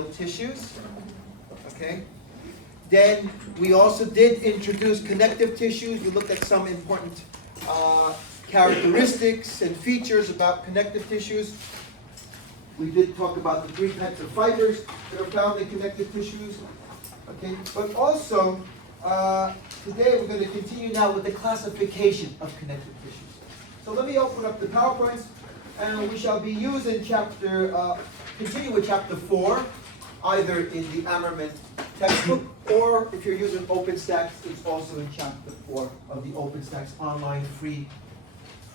epithelial tissues. Okay. Then we also did introduce connective tissues. We looked at some important characteristics and features about connective tissues. We did talk about the 3 types of fibers that are found in connective tissues. Okay, but also today we're going to continue now with the classification of connective tissues. So let me open up the PowerPoints, and we shall be using continue with chapter 4, either in the Ammerman textbook, or if you're using OpenStax, it's also in chapter 4 of the OpenStax online free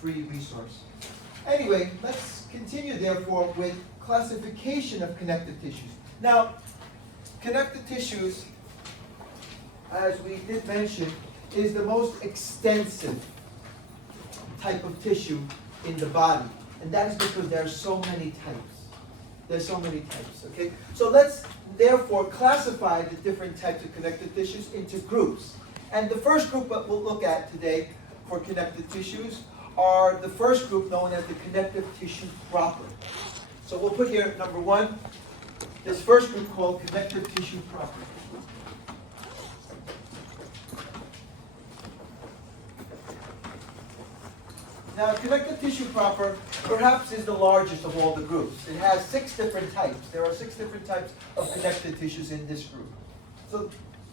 resource. Anyway, let's continue therefore with classification of connective tissues. Now, connective tissues, as we did mention, is the most extensive type of tissue in the body. And that is because there are so many types. There's so many types, okay? So let's therefore classify the different types of connective tissues into groups. And the first group that we'll look at today for connective tissues are the first group known as the connective tissue proper. So we'll put here number 1, this first group called connective tissue proper. Now, connective tissue proper perhaps is the largest of all the groups. It has 6 different types. There are 6 different types of connective tissues in this group. So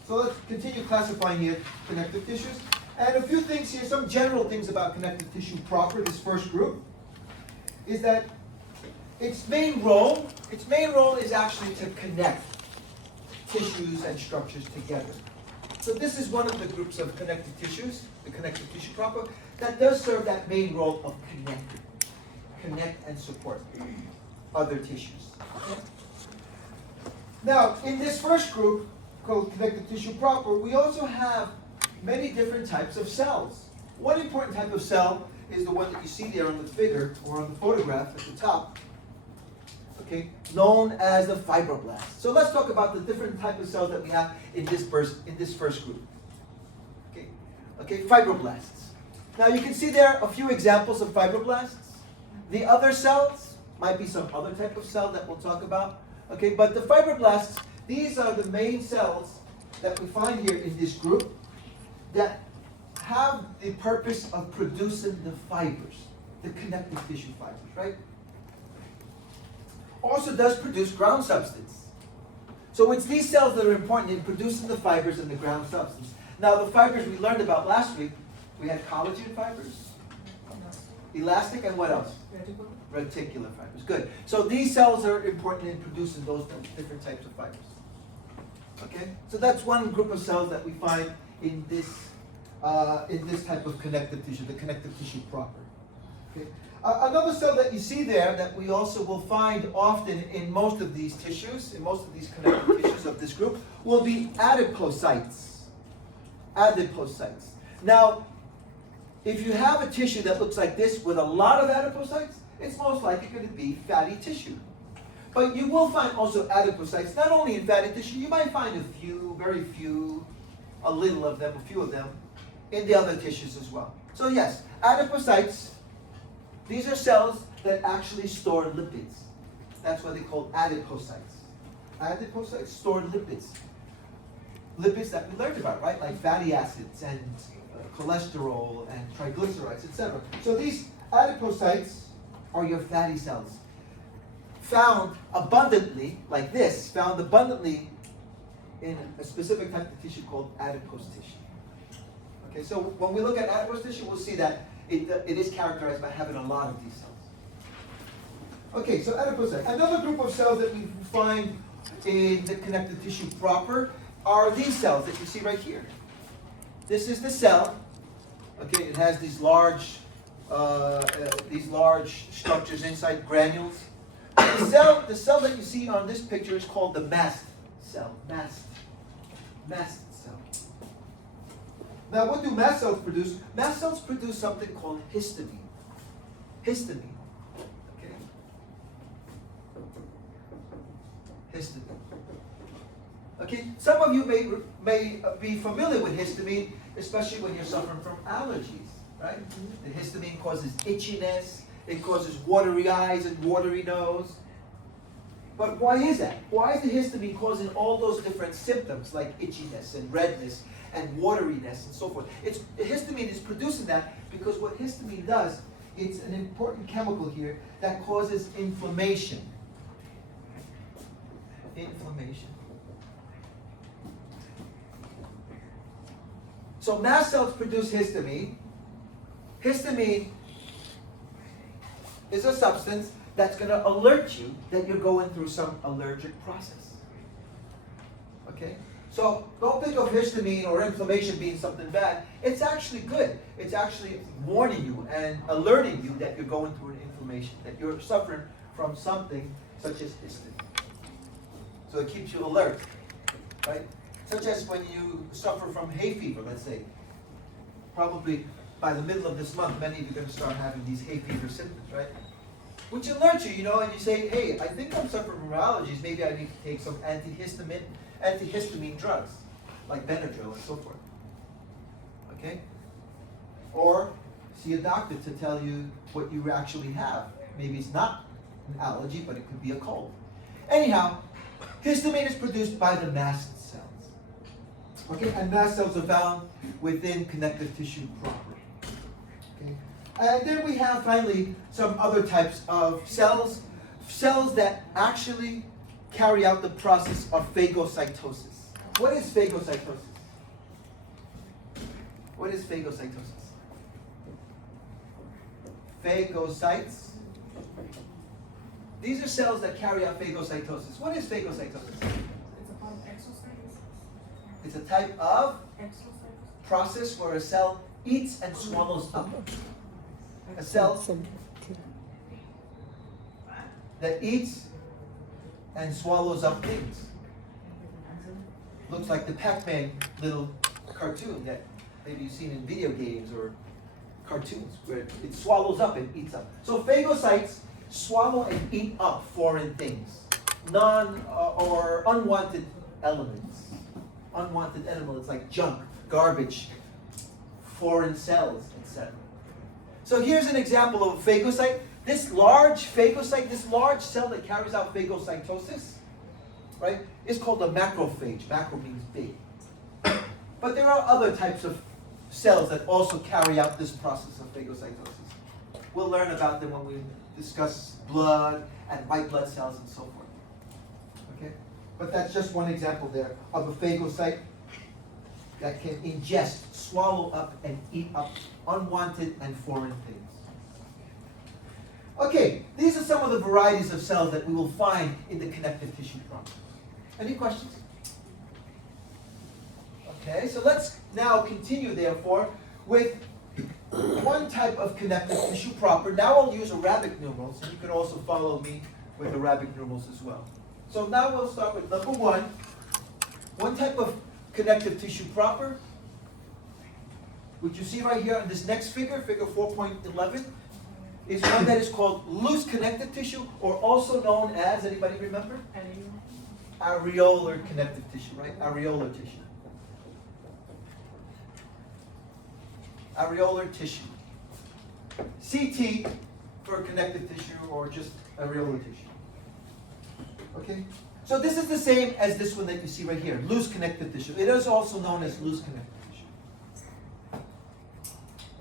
let's continue classifying here connective tissues. And a few things here, some general things about connective tissue proper, this first group, is that its main role is actually to connect tissues and structures together. So this is one of the groups of connective tissues, the connective tissue proper, that does serve that main role of connect and support other tissues. Okay? Now, in this first group, called connective tissue proper, we also have many different types of cells. One important type of cell is the one that you see there on the figure, or on the photograph at the top, okay, known as the fibroblast. So let's talk about the different type of cells that we have in this first group. Okay, fibroblasts. Now you can see there a few examples of fibroblasts. The other cells might be some other type of cell that we'll talk about. Okay, but the fibroblasts, these are the main cells that we find here in this group that have the purpose of producing the fibers, the connective tissue fibers, right? Also does produce ground substance. So it's these cells that are important in producing the fibers and the ground substance. Now the fibers we learned about last week, we had collagen fibers, elastic, and what else? Reticular fibers. Good. So these cells are important in producing those different types of fibers. Okay? So that's one group of cells that we find in this type of connective tissue, the connective tissue proper. Okay? Another cell that you see there that we also will find often in most of these tissues, in most of these connective tissues of this group, will be adipocytes. Adipocytes. Now, if you have a tissue that looks like this with a lot of adipocytes, it's most likely going to be fatty tissue. But you will find also adipocytes, not only in fatty tissue, you might find a few, very few, a little of them, a few of them, in the other tissues as well. So yes, adipocytes, these are cells that actually store lipids. That's why they're called adipocytes. Adipocytes store lipids. Lipids that we learned about, right? Like fatty acids and cholesterol and triglycerides, etc. So these adipocytes are your fatty cells. Found abundantly, like this, found abundantly in a specific type of tissue called adipose tissue. Okay, so when we look at adipose tissue, we'll see that it is characterized by having a lot of these cells. Okay, so adipocytes. Another group of cells that we find in the connective tissue proper are these cells that you see right here. This is the cell. Okay, it has these large structures inside, granules. The cell that you see on this picture is called the mast cell. Mast cell. Now, what do mast cells produce? Mast cells produce something called histamine. Histamine. Okay. Histamine. Okay. Some of you may be familiar with histamine, especially when you're suffering from allergies, right? The histamine causes itchiness. It causes watery eyes and watery nose. But why is that? Why is the histamine causing all those different symptoms like itchiness and redness and wateriness and so forth? Histamine is producing that because what histamine does, it's an important chemical here that causes inflammation. Inflammation. So mast cells produce histamine. Histamine is a substance that's going to alert you that you're going through some allergic process. Okay? So don't think of histamine or inflammation being something bad. It's actually good. It's actually warning you and alerting you that you're going through an inflammation, that you're suffering from something such as histamine. So it keeps you alert, right? Such as when you suffer from hay fever, let's say. Probably by the middle of this month, many of you are going to start having these hay fever symptoms, right? Which alert you, and you say, hey, I think I'm suffering from allergies. Maybe I need to take some antihistamine drugs, like Benadryl and so forth. Okay? Or see a doctor to tell you what you actually have. Maybe it's not an allergy, but it could be a cold. Anyhow, histamine is produced by the mast cells. Okay, and mast cells are found within connective tissue proper. Okay, and then we have finally some other types of cells that actually carry out the process of phagocytosis. What is phagocytosis? What is phagocytosis? Phagocytes. These are cells that carry out phagocytosis. What is phagocytosis? It's a part of exercise. It's a type of Exercise. process where a cell eats and swallows up. A cell that eats and swallows up things. Looks like the Pac-Man little cartoon that maybe you've seen in video games or cartoons where it swallows up and eats up. So phagocytes swallow and eat up foreign things, or unwanted elements. Unwanted elements like junk, garbage, foreign cells, etc. So here's an example of a phagocyte. This large phagocyte, this large cell that carries out phagocytosis, right, is called a macrophage. Macro means big. But there are other types of cells that also carry out this process of phagocytosis. We'll learn about them when we discuss blood and white blood cells and so forth. Okay? But that's just one example there of a phagocyte that can ingest, swallow up, and eat up unwanted and foreign things. Okay, these are some of the varieties of cells that we will find in the connective tissue process. Any questions? Okay, so let's now continue, therefore, with one type of connective tissue proper. Now I'll use Arabic numerals, and you can also follow me with Arabic numerals as well. So now we'll start with number one. One type of connective tissue proper, which you see right here on this next figure, figure 4.11, is one that is called loose connective tissue, or also known as, anybody remember? Areolar connective tissue, right? Areolar tissue. Areolar tissue. CT for connective tissue or just areolar tissue. Okay? So this is the same as this one that you see right here, loose connective tissue. It is also known as loose connective tissue.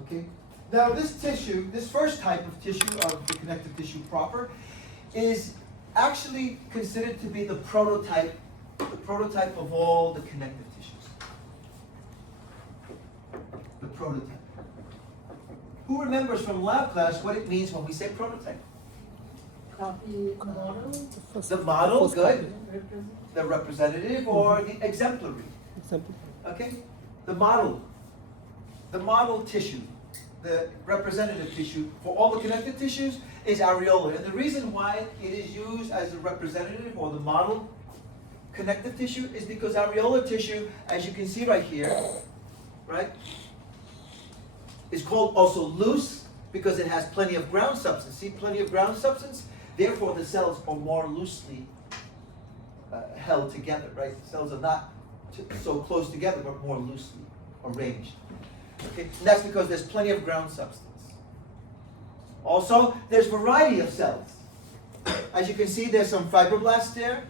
Okay? Now this tissue, this first type of tissue of the connective tissue proper, is actually considered to be the prototype of all the connective tissues. The prototype. Who remembers from lab class what it means when we say prototype? The model, good. The representative or the exemplary. Okay? The model tissue, the representative tissue for all the connective tissues is areolar. And the reason why it is used as a representative or the model connective tissue is because areolar tissue, as you can see right here, right, is called also loose because it has plenty of ground substance. See, plenty of ground substance? Therefore, the cells are more loosely held together, right? The cells are not so close together, but more loosely arranged. Okay? And that's because there's plenty of ground substance. Also, there's variety of cells. As you can see, there's some fibroblasts there,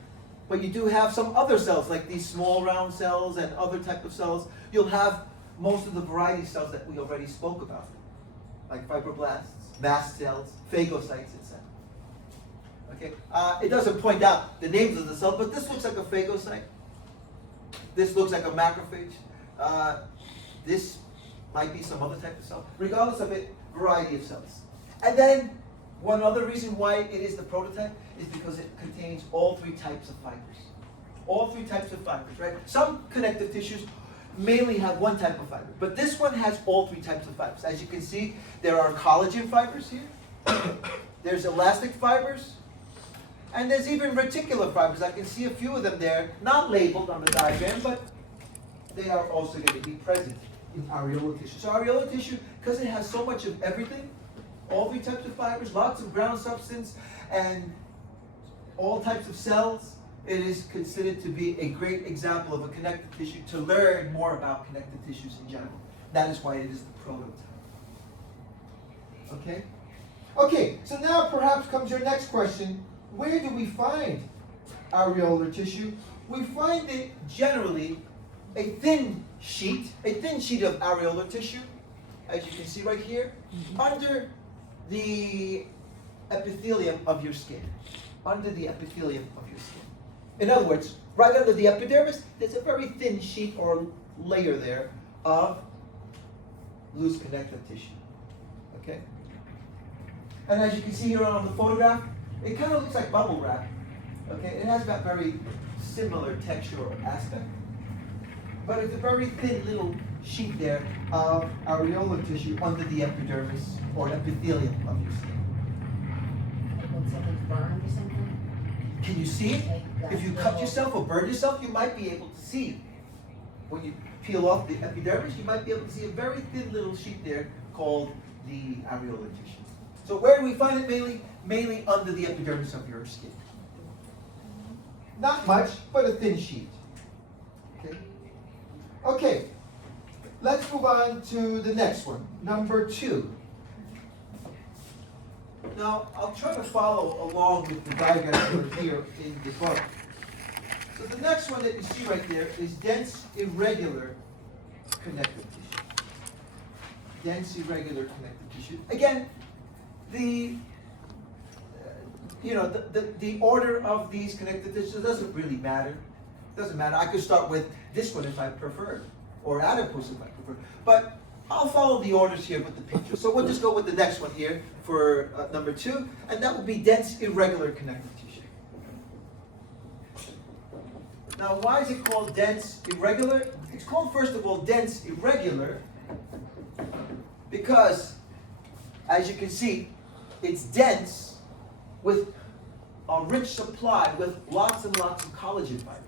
but you do have some other cells, like these small round cells and other type of cells. You'll have most of the variety cells that we already spoke about, like fibroblasts, mast cells, phagocytes, etc. Okay, it doesn't point out the names of the cells, but this looks like a phagocyte. This looks like a macrophage. This might be some other type of cell. Regardless of it, variety of cells. And then, one other reason why it is the prototype is because it contains all three types of fibers. All three types of fibers, right? Some connective tissues mainly have one type of fiber, but this one has all three types of fibers. As you can see, there are collagen fibers here. There's elastic fibers. And there's even reticular fibers. I can see a few of them there, not labeled on the diagram, but they are also going to be present in areolar tissue. So areolar tissue, because it has so much of everything, all three types of fibers, lots of ground substance, and all types of cells, it is considered to be a great example of a connective tissue to learn more about connective tissues in general. That is why it is the prototype. Okay? Okay, so now perhaps comes your next question. Where do we find areolar tissue? We find it generally a thin sheet of areolar tissue, as you can see right here, under the epithelium of your skin. Under the epithelium of your skin. In other words, right under the epidermis, there's a very thin sheet or layer there of loose connective tissue. Okay? And as you can see here on the photograph, it kind of looks like bubble wrap. Okay? It has that very similar texture or aspect. But it's a very thin little sheet there of areolar tissue under the epidermis or epithelium of your skin. Like when someone's burned or something? Can you see it? Like If you cut yourself or burn yourself, you might be able to see it. When you peel off the epidermis, you might be able to see a very thin little sheet there called the areolar tissue. So where do we find it mainly? Mainly under the epidermis of your skin. Not much, but a thin sheet. Okay. Okay. Let's move on to the next one, number 2. Now, I'll try to follow along with the diagram that are here in the book. So the next one that you see right there is dense, irregular connective tissue. Dense, irregular connective tissue. Again, the order of these connective tissues doesn't really matter. Doesn't matter. I could start with this one if I prefer, or adipose if I prefer. But I'll follow the orders here with the picture. So we'll just go with the next one here for number 2, and that will be dense, irregular connective tissue. Now, why is it called dense, irregular? It's called, first of all, dense, irregular, because, as you can see, it's dense with a rich supply with lots and lots of collagen fibers.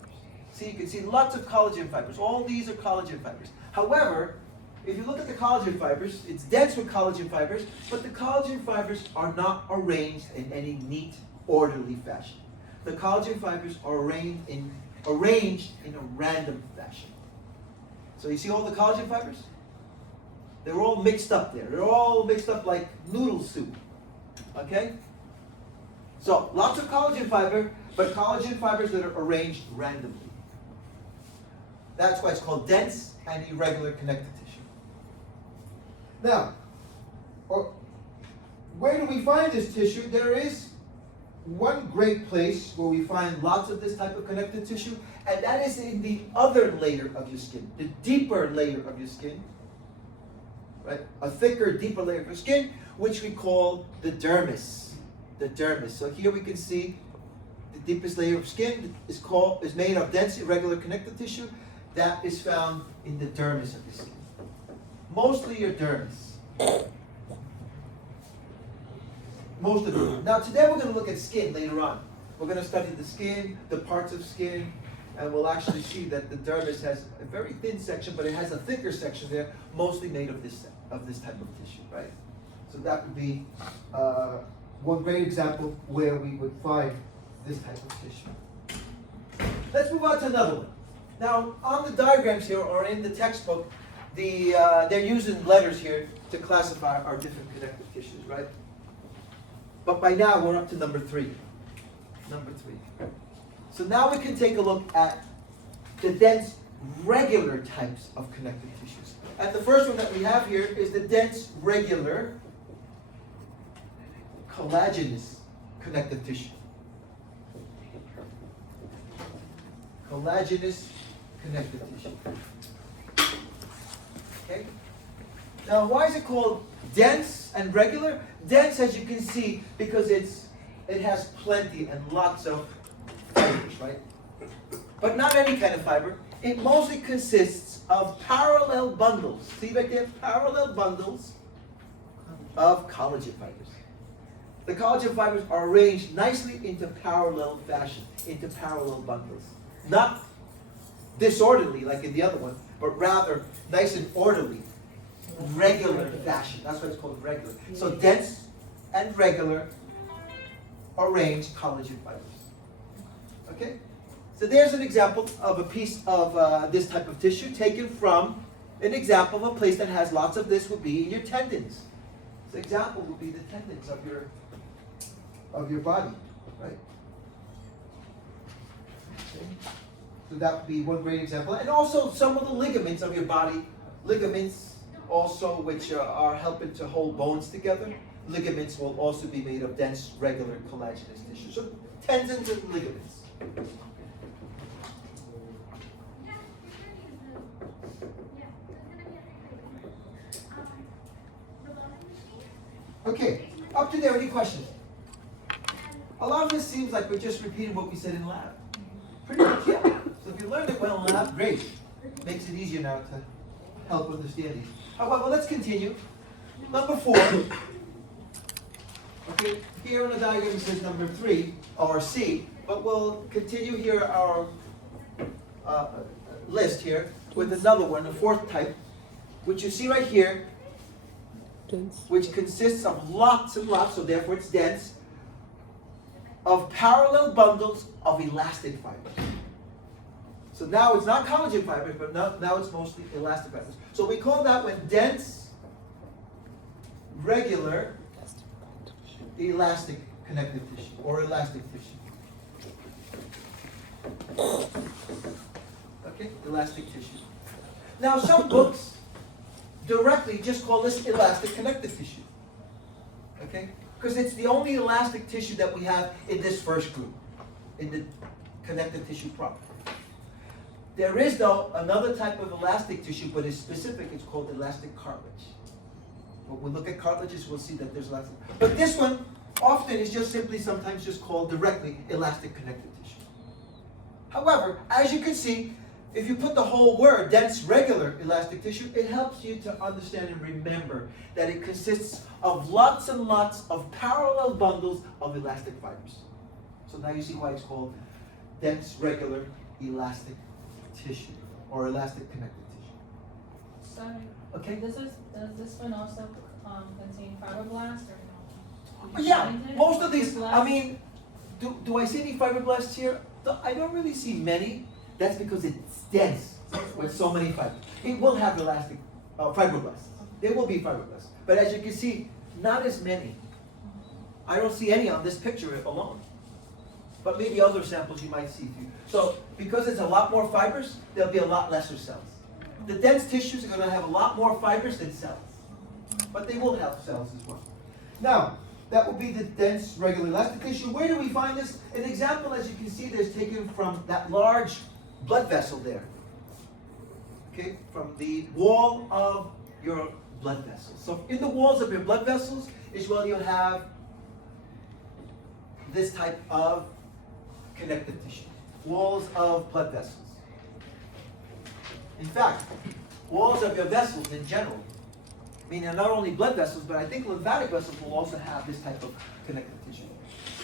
See, you can see lots of collagen fibers. All these are collagen fibers. However, if you look at the collagen fibers, it's dense with collagen fibers, but the collagen fibers are not arranged in any neat, orderly fashion. The collagen fibers are arranged in a random fashion. So you see all the collagen fibers? They're all mixed up there. They're all mixed up like noodle soup. Okay? So, lots of collagen fiber, but collagen fibers that are arranged randomly. That's why it's called dense and irregular connective tissue. Now, where do we find this tissue? There is one great place where we find lots of this type of connective tissue, and that is in the other layer of your skin, the deeper layer of your skin, right? A thicker, deeper layer of your skin, which we call the dermis. The dermis. So here we can see the deepest layer of skin is made of dense, irregular connective tissue that is found in the dermis of the skin. Mostly your dermis. Most of it. Now today we're going to look at skin later on. We're going to study the skin, the parts of skin, and we'll actually see that the dermis has a very thin section, but it has a thicker section there, mostly made of this type of tissue, right? So that would be one great example where we would find this type of tissue. Let's move on to another one. Now, on the diagrams here, or in the textbook, they're using letters here to classify our different connective tissues, right? But by now, we're up to number 3. number 3. So now we can take a look at the dense regular types of connective tissues. And the first one that we have here is the dense regular collagenous connective tissue. Collagenous connective tissue. Okay? Now, why is it called dense and regular? Dense, as you can see, because it has plenty and lots of fibers, right? But not any kind of fiber. It mostly consists of parallel bundles. See right there? Parallel bundles of collagen fibers. The collagen fibers are arranged nicely into parallel fashion, into parallel bundles. Not disorderly like in the other one, but rather nice and orderly, regular fashion. That's why it's called regular. So dense and regular arranged collagen fibers. Okay? So there's an example of a piece of this type of tissue taken from an example of a place that has lots of this would be in your tendons. So example would be the tendons of your body, right? Okay. So that would be one great example. And also some of the ligaments of your body, ligaments also which are helping to hold bones together. Ligaments will also be made of dense, regular collagenous tissue. So tendons and ligaments. Okay, up to there, any questions? A lot of this seems like we're just repeating what we said in lab. Pretty much, yeah. So if you learned it well in lab, great. Makes it easier now to help understand these. Well, let's continue. Number 4. Okay, here on the diagram it says number 3, or C, but we'll continue here our list here with another one, the 4th type, which you see right here, which consists of lots and lots, so therefore it's dense, of parallel bundles of elastic fibers. So now it's not collagen fibers, but now it's mostly elastic fibers. So we call that one dense, regular, elastic connective tissue, or elastic tissue. Okay, elastic tissue. Now some books directly just call this elastic connective tissue. Okay? Because it's the only elastic tissue that we have in this first group, in the connective tissue proper. There is, though, another type of elastic tissue, but it's specific. It's called elastic cartilage. When we look at cartilages, we'll see that there's lots of. But this one often is just simply sometimes just called directly elastic connective tissue. However, as you can see, if you put the whole word, dense, regular elastic tissue, it helps you to understand and remember that it consists of lots and lots of parallel bundles of elastic fibers. So now you see why it's called dense, regular elastic tissue, or elastic connective tissue. Sorry. Okay? Does this one also contain fibroblasts or no? Yeah, most of these, I mean, do I see any fibroblasts here? I don't really see many. That's because it's dense with so many fibers. It will have elastic fibroblasts. There will be fibroblasts. But as you can see, not as many. I don't see any on this picture alone. But maybe other samples you might see too. So because it's a lot more fibers, there'll be a lot lesser cells. The dense tissues are going to have a lot more fibers than cells. But they will have cells as well. Now, that will be the dense regular elastic tissue. Where do we find this? An example, as you can see, there's taken from that large blood vessel there. Okay, from the wall of your blood vessels. So in the walls of your blood vessels is where you'll have this type of connective tissue. Walls of blood vessels. In fact, walls of your vessels in general, meaning not only blood vessels, but I think lymphatic vessels will also have this type of connective tissue.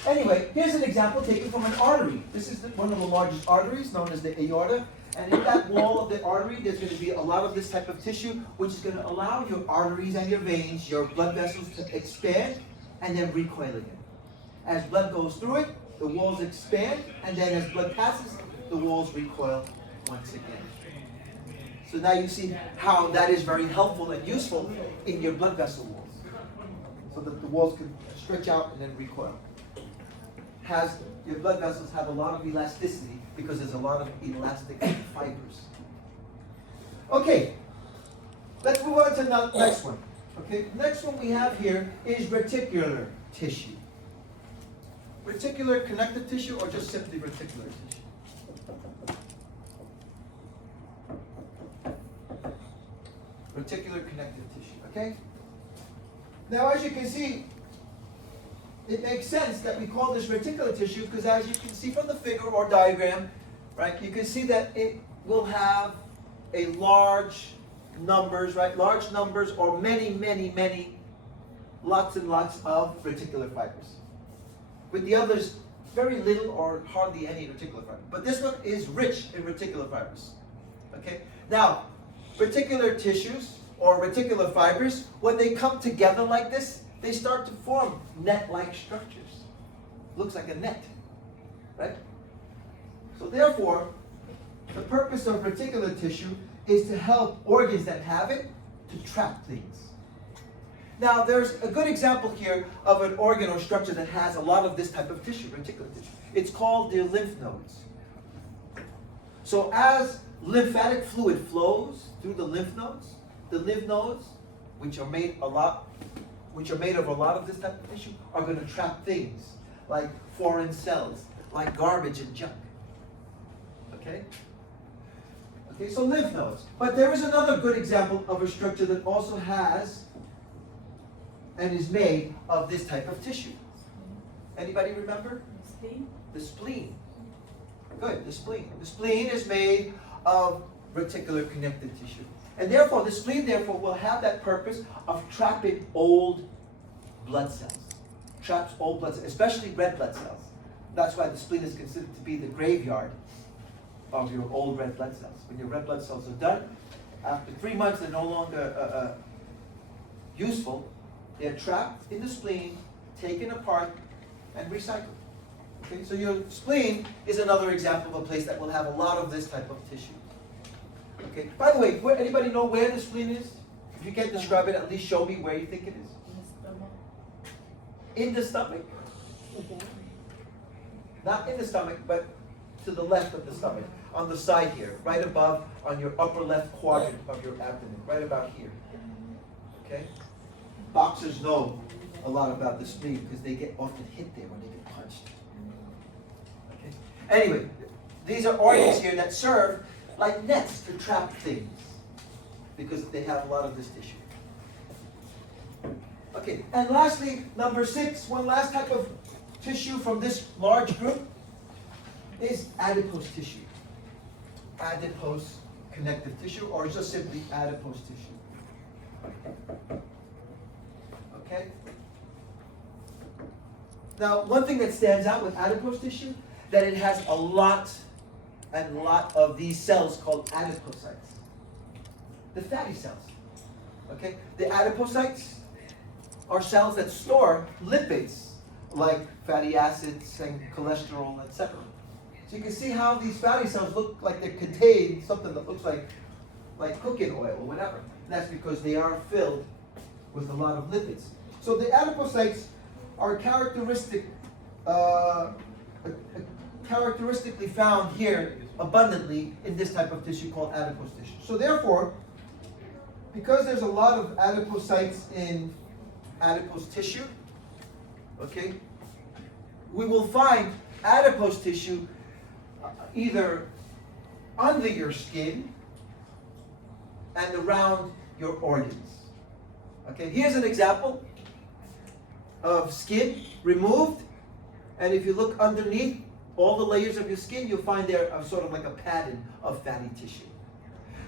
Anyway, here's an example taken from an artery. This is one of the largest arteries, known as the aorta. And in that wall of the artery, there's going to be a lot of this type of tissue, which is going to allow your arteries and your veins, your blood vessels, to expand and then recoil again. As blood goes through it, the walls expand, and then as blood passes, the walls recoil once again. So now you see how that is very helpful and useful in your blood vessel walls, so that the walls can stretch out and then recoil. your blood vessels have a lot of elasticity because there's a lot of elastic fibers. Okay, let's move on to the next one. Okay, next one we have here is reticular tissue. Reticular connective tissue or just simply reticular tissue? Reticular connective tissue, okay? Now as you can see, it makes sense that we call this reticular tissue because as you can see from the figure or diagram, right, you can see that it will have a large numbers, right? Large numbers or many, lots and lots of reticular fibers. With the others, very little or hardly any reticular fiber. But this one is rich in reticular fibers. Okay? Now, reticular tissues or reticular fibers, when they come together like this, they start to form net-like structures. Looks like a net, right? So therefore, the purpose of reticular tissue is to help organs that have it to trap things. Now, there's a good example here of an organ or structure that has a lot of this type of tissue, reticular tissue. It's called the lymph nodes. So as lymphatic fluid flows through the lymph nodes, which are made of a lot of this type of tissue, are going to trap things like foreign cells, like garbage and junk. Okay? Okay, so lymph nodes. But there is another good example of a structure that also has and is made of this type of tissue. Anybody remember? Spleen. The spleen. Good, the spleen. The spleen is made of reticular connective tissue. And therefore, the spleen will have that purpose of trapping old blood cells. Traps old blood cells, especially red blood cells. That's why the spleen is considered to be the graveyard of your old red blood cells. When your red blood cells are done, after 3 months they're no longer useful. They're trapped in the spleen, taken apart, and recycled. Okay, so your spleen is another example of a place that will have a lot of this type of tissue. Okay. By the way, anybody know where the spleen is? If you can't describe it, at least show me where you think it is. In the stomach. Not in the stomach, but to the left of the stomach. On the side here, right above, on your upper left quadrant of your abdomen, right about here. Okay? Boxers know a lot about the spleen because they get often hit there when they get punched. Okay? Anyway, these are organs here that serve like nets to trap things because they have a lot of this tissue. Okay, and lastly, number 6, one last type of tissue from this large group is adipose tissue. Adipose connective tissue, or just simply adipose tissue. Okay? Now, one thing that stands out with adipose tissue, that it has a lot of these cells called adipocytes. The fatty cells. Okay? The adipocytes are cells that store lipids like fatty acids and cholesterol, etc. So you can see how these fatty cells look like they contain something that looks like cooking oil or whatever. And that's because they are filled with a lot of lipids. So the adipocytes are characteristically found here abundantly in this type of tissue called adipose tissue. So therefore, because there's a lot of adipocytes in adipose tissue, okay, we will find adipose tissue either under your skin and around your organs. Okay, here's an example of skin removed, and if you look underneath all the layers of your skin, you'll find there sort of like a pattern of fatty tissue.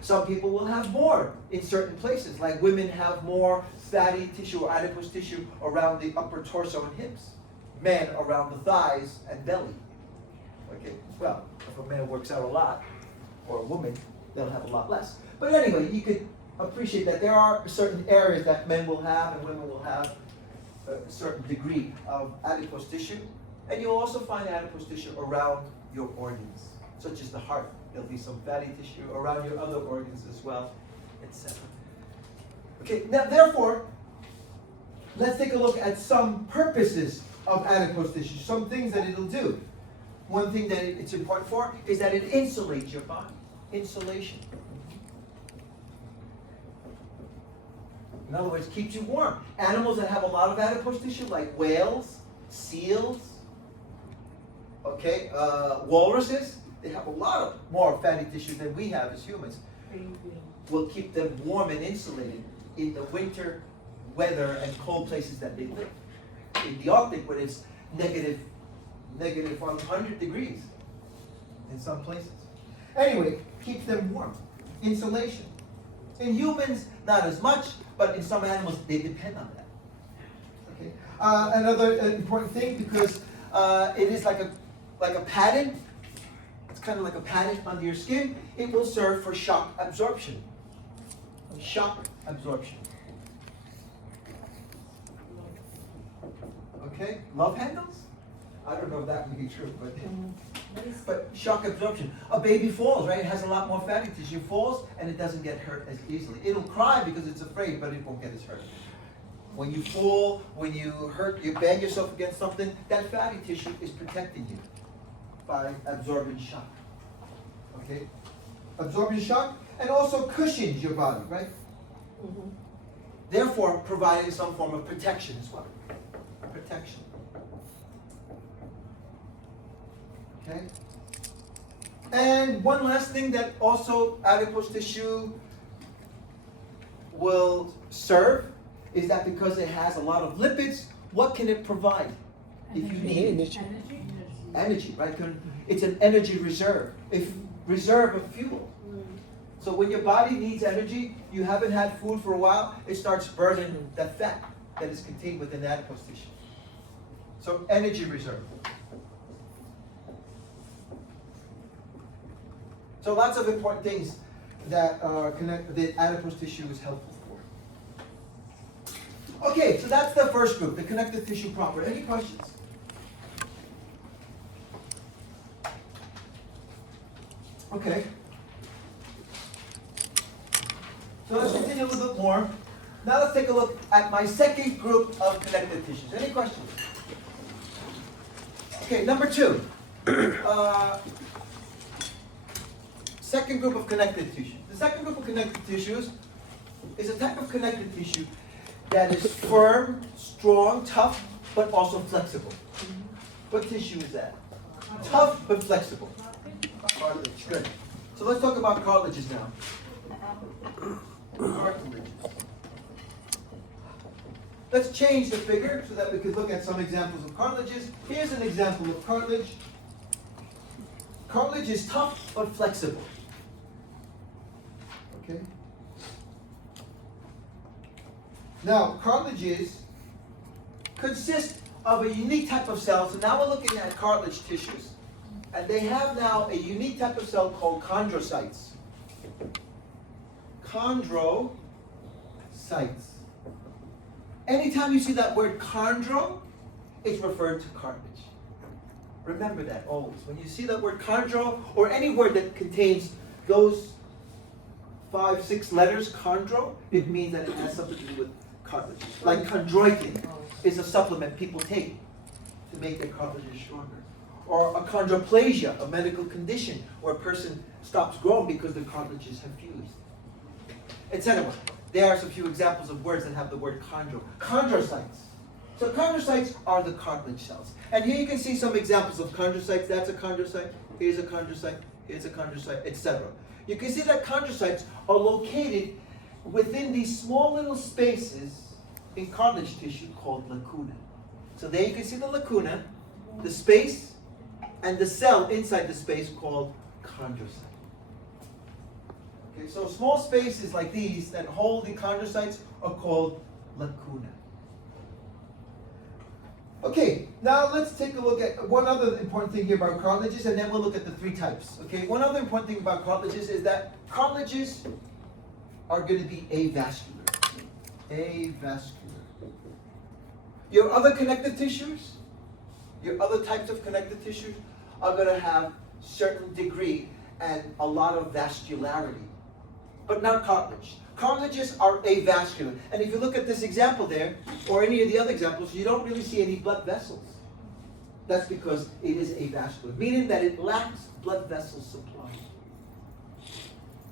Some people will have more in certain places, like women have more fatty tissue or adipose tissue around the upper torso and hips. Men around the thighs and belly. Okay, well, if a man works out a lot, or a woman, they'll have a lot less. But anyway, you could appreciate that there are certain areas that men will have and women will have a certain degree of adipose tissue. And you'll also find adipose tissue around your organs, such as the heart. There'll be some fatty tissue around your other organs as well, etc. Okay, now therefore, let's take a look at some purposes of adipose tissue, some things that it'll do. One thing that it's important for is that it insulates your body. Insulation. In other words, keeps you warm. Animals that have a lot of adipose tissue, like whales, seals, okay, walruses, they have a lot of more fatty tissue than we have as humans. Will keep them warm and insulated in the winter weather and cold places that they live. In the Arctic, when it's negative 100 degrees in some places. Anyway, keeps them warm. Insulation. In humans, not as much, but in some animals, they depend on that. Okay. Another important thing, because it is like a padding. It's kind of like a padding under your skin. It will serve for shock absorption. Shock absorption. Okay, love handles? I don't know if that would be true, but shock absorption. A baby falls, right? It has a lot more fatty tissue. Falls and it doesn't get hurt as easily. It'll cry because it's afraid, but it won't get as hurt. When you fall, when you hurt, you bang yourself against something, that fatty tissue is protecting you by absorbing shock. Okay? Absorbing shock and also cushions your body, right? Mm-hmm. Therefore, providing some form of protection as well. Protection. Okay? And one last thing that also adipose tissue will serve is that because it has a lot of lipids, what can it provide if you need it? Energy, right? It's an energy reserve. Reserve of fuel. So when your body needs energy, you haven't had food for a while, it starts burning the fat that is contained within the adipose tissue. So energy reserve. So lots of important things that that adipose tissue is helpful for. Okay, so that's the first group, the connective tissue proper. Any questions? Okay. So let's continue a little bit more. Now let's take a look at my second group of connective tissues. Any questions? Okay, number 2. Second group of connective tissues. The second group of connective tissues is a type of connective tissue that is firm, strong, tough, but also flexible. What tissue is that? Tough but flexible. Cartilage. Good. So let's talk about cartilages now. Cartilages. Let's change the figure so that we can look at some examples of cartilages. Here's an example of cartilage. Cartilage is tough but flexible. Okay? Now, cartilages consist of a unique type of cell. So now we're looking at cartilage tissues. And they have now a unique type of cell called chondrocytes. Chondrocytes. Anytime you see that word chondro, it's referred to cartilage. Remember that always. When you see that word chondro, or any word that contains those 5, 6 letters, chondro, it means that it has something to do with cartilage. Like chondroitin is a supplement people take to make their cartilages stronger. Or a chondroplasia, a medical condition where a person stops growing because the cartilages have fused, etc. There are some few examples of words that have the word chondro. Chondrocytes. So chondrocytes are the cartilage cells. And here you can see some examples of chondrocytes. That's a chondrocyte, here's a chondrocyte, here's a chondrocyte, etc. You can see that chondrocytes are located within these small little spaces in cartilage tissue called lacuna. So there you can see the lacuna, the space, and the cell inside the space called chondrocyte. Okay, so small spaces like these that hold the chondrocytes are called lacuna. Okay, now let's take a look at one other important thing here about cartilages, and then we'll look at the 3 types. Okay, one other important thing about cartilages is that cartilages are going to be avascular. Avascular. Your other connective tissues, your other types of connective tissues are going to have certain degree and a lot of vascularity. but not cartilage. Cartilages are avascular. And if you look at this example there, or any of the other examples, you don't really see any blood vessels. That's because it is avascular, meaning that it lacks blood vessel supply.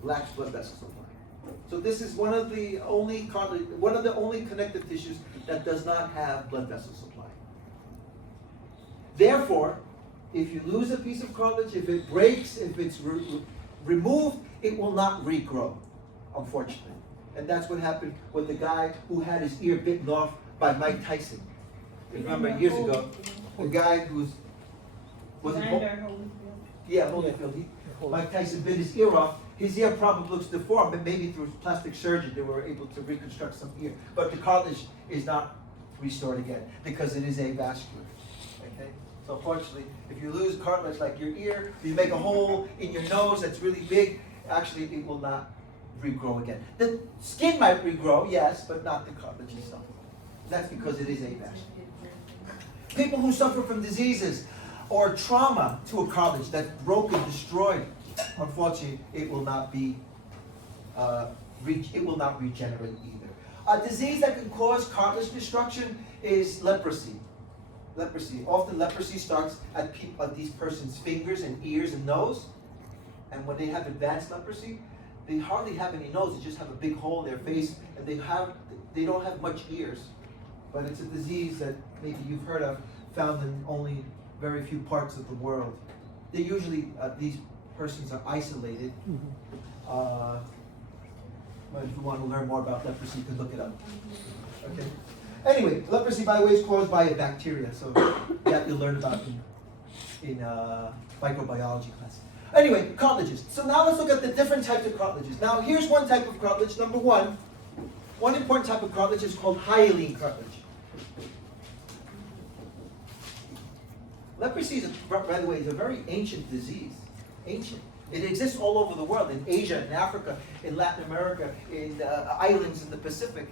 Lacks blood vessel supply. So this is one of the only connective tissues that does not have blood vessel supply. Therefore, if you lose a piece of cartilage, if it breaks, if it's removed, it will not regrow, unfortunately. And that's what happened with the guy who had his ear bitten off by Mike Tyson. Remember years ago, the guy who's Holyfield. Mike Tyson bit his ear off. His ear probably looks deformed, but maybe through plastic surgery they were able to reconstruct some ear. But the cartilage is not restored again because it is avascular. Okay? So fortunately, if you lose cartilage like your ear, if you make a hole in your nose that's really big, actually it will not regrow again. The skin might regrow, yes, but not the cartilage itself. That's because it is avascular. People who suffer from diseases or trauma to a cartilage that's broken, destroyed, unfortunately, it will not regenerate either. A disease that can cause cartilage destruction is leprosy. Leprosy. Often leprosy starts at these persons' fingers and ears and nose. And when they have advanced leprosy, they hardly have any nose. They just have a big hole in their face, and they don't have much ears. But it's a disease that maybe you've heard of, found in only very few parts of the world. They usually, these persons are isolated. But if you want to learn more about leprosy, you can look it up. Okay. Anyway, leprosy, by the way, is caused by a bacteria. So that you'll learn about in microbiology class. Anyway, cartilages. So now let's look at the different types of cartilages. Now here's one type of cartilage. Number one important type of cartilage is called hyaline cartilage. Leprosy, by the way, is a very ancient disease. Ancient. It exists all over the world, in Asia, in Africa, in Latin America, in islands in the Pacific,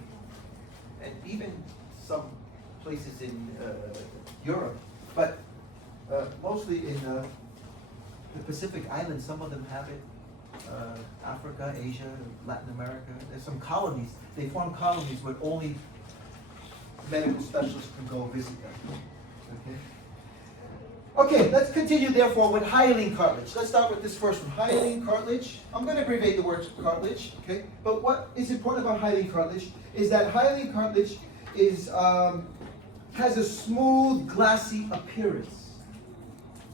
and even some places in Europe. But mostly in the Pacific Islands, some of them have it. Africa, Asia, Latin America. There's some colonies. They form colonies where only medical specialists can go visit them. Okay. Okay, let's continue therefore with hyaline cartilage. Let's start with this first one, hyaline cartilage. I'm going to abbreviate the word cartilage, okay? But what is important about hyaline cartilage is that hyaline cartilage is, has a smooth, glassy appearance.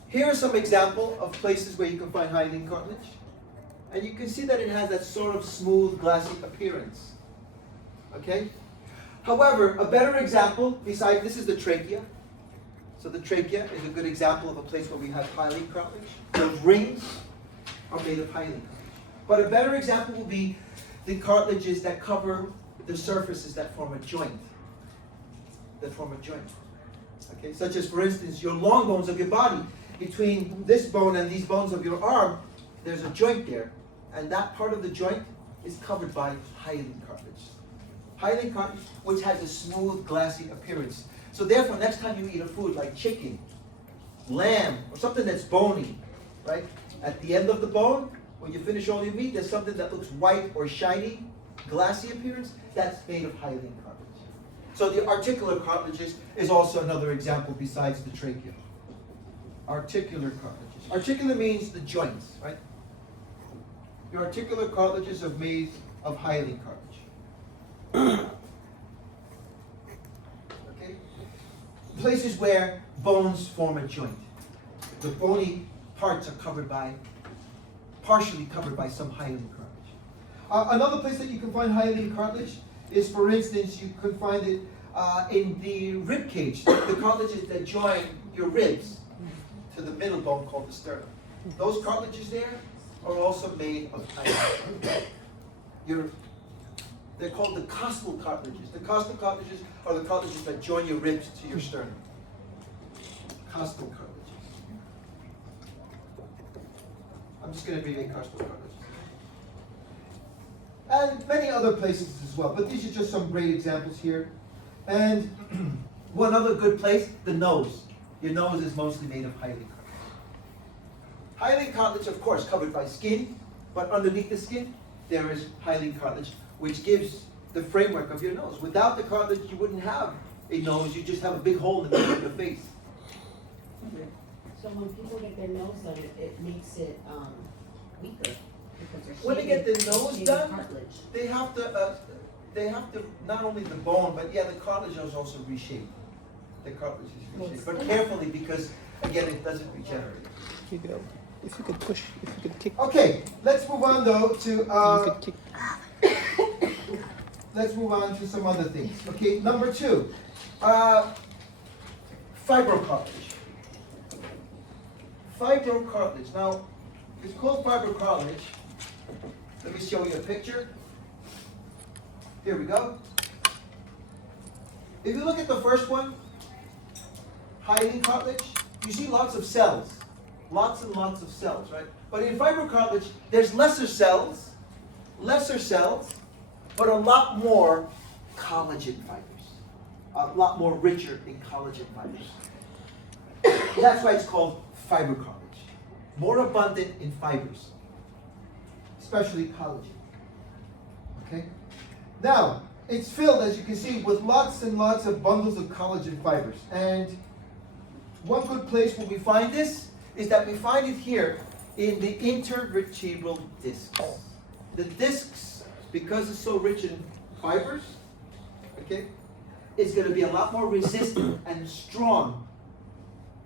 Here are some examples of places where you can find hyaline cartilage. And you can see that it has that sort of smooth, glassy appearance. Okay? However, a better example, besides this is the trachea. So the trachea is a good example of a place where we have hyaline cartilage. The rings are made of hyaline cartilage. But a better example will be the cartilages that cover the surfaces that form a joint. Okay, such as, for instance, your long bones of your body. Between this bone and these bones of your arm, there's a joint there. And that part of the joint is covered by hyaline cartilage. Hyaline cartilage, which has a smooth, glassy appearance. So therefore, next time you eat a food like chicken, lamb, or something that's bony, right? At the end of the bone, when you finish all your meat, there's something that looks white or shiny, glassy appearance, that's made of hyaline cartilage. So the articular cartilages is also another example besides the trachea. Articular cartilages. Articular means the joints, right? The articular cartilages are made of hyaline cartilage. Okay? Places where bones form a joint. The bony parts are partially covered by some hyaline cartilage. Another place that you can find hyaline cartilage is, for instance, you can find it in the rib cage, the cartilages that join your ribs to the middle bone called the sternum. Those cartilages there are also made of hyaline. They're called the costal cartilages. The costal cartilages are the cartilages that join your ribs to your sternum. Costal cartilages. I'm just going to abbreviate costal cartilages. And many other places as well, but these are just some great examples here. And one other good place, the nose. Your nose is mostly made of hyaline cartilage. Hyaline cartilage, of course, covered by skin, but underneath the skin, there is hyaline cartilage, which gives the framework of your nose. Without the cartilage, you wouldn't have a nose, you just have a big hole in the middle of the face. So when people get their nose done, it makes it weaker because they're When they get the nose shaving done, cartilage. they have to, not only the bone, but yeah, the cartilage is also reshaped. The cartilage is reshaped, but carefully because, again, it doesn't regenerate. You go. If you could push, if you could kick. Okay, let's move on though to, You could kick. let's move on to some other things. Okay, number 2, fibrocartilage. Fibrocartilage. Now, it's called fibrocartilage. Let me show you a picture. Here we go. If you look at the first one, hyaline cartilage, you see lots of cells. Lots and lots of cells, right? But in fibrocartilage, there's lesser cells, but a lot more collagen fibers. A lot more richer in collagen fibers. That's why it's called fibrocartilage. More abundant in fibers, especially collagen. Okay? Now, it's filled, as you can see, with lots and lots of bundles of collagen fibers. And one good place where we find this is that we find it here in the intervertebral discs. The discs, because it's so rich in fibers, okay, is going to be a lot more resistant and strong